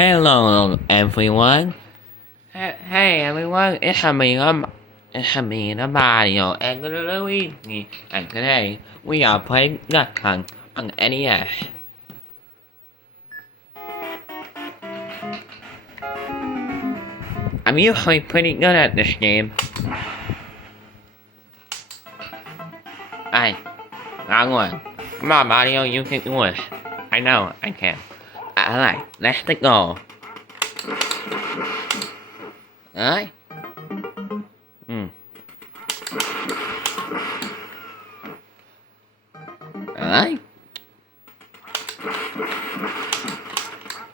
Hello, everyone. Hey, everyone. It's me, Mario, and Luigi. And today we are playing Duck Hunt on NES. I'm usually pretty good at this game. Hey, wrong one. Come on, Mario, you can do it. I know, I can. Alright, let's go. Alright. Alright.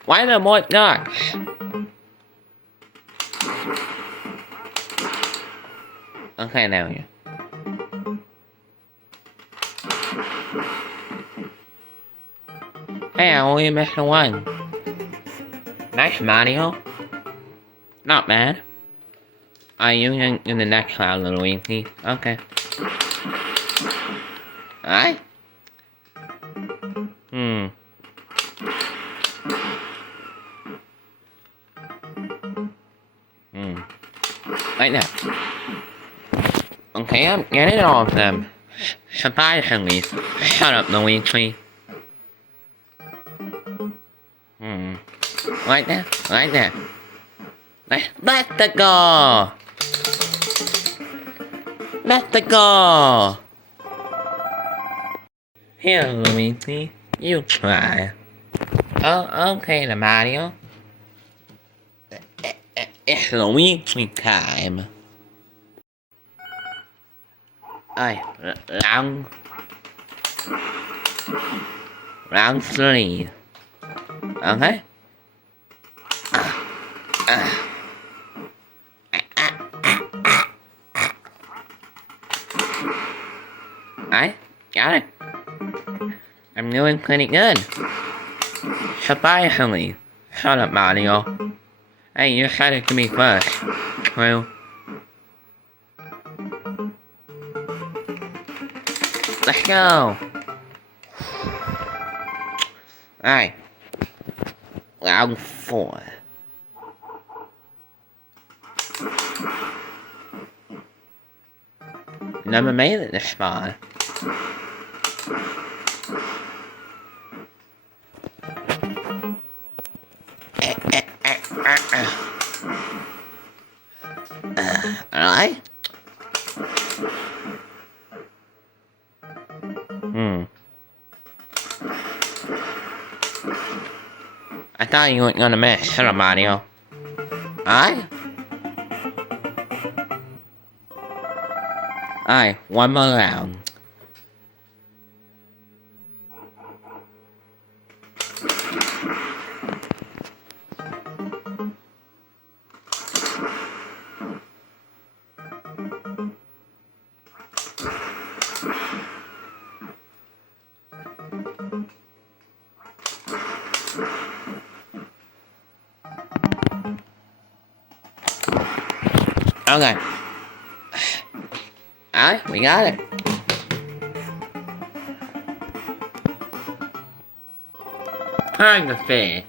Why the more dark? Okay, there we go. Hey, I only missed one. Nice, Mario. Not bad. Are you in the next round, Luigi? Okay. Alright. Right there. Okay, I'm getting all of them. Surprisingly. Shut up, Luigi. Right there, right there. Let go! Let go! Here, Luigi, you try. Oh, okay, the Mario. It's Luigi time. Alright, round 3. Okay? I got it. I'm doing pretty good. Surprisingly. Shut up, Mario. Hey, you said it to me first. True. Let's go. Alright. Round 4. Never made it this far. Alright? I thought you weren't gonna miss. Shut up, Mario. Alright? Alright, one more round. Okay. Alright, we got it. Time to fair.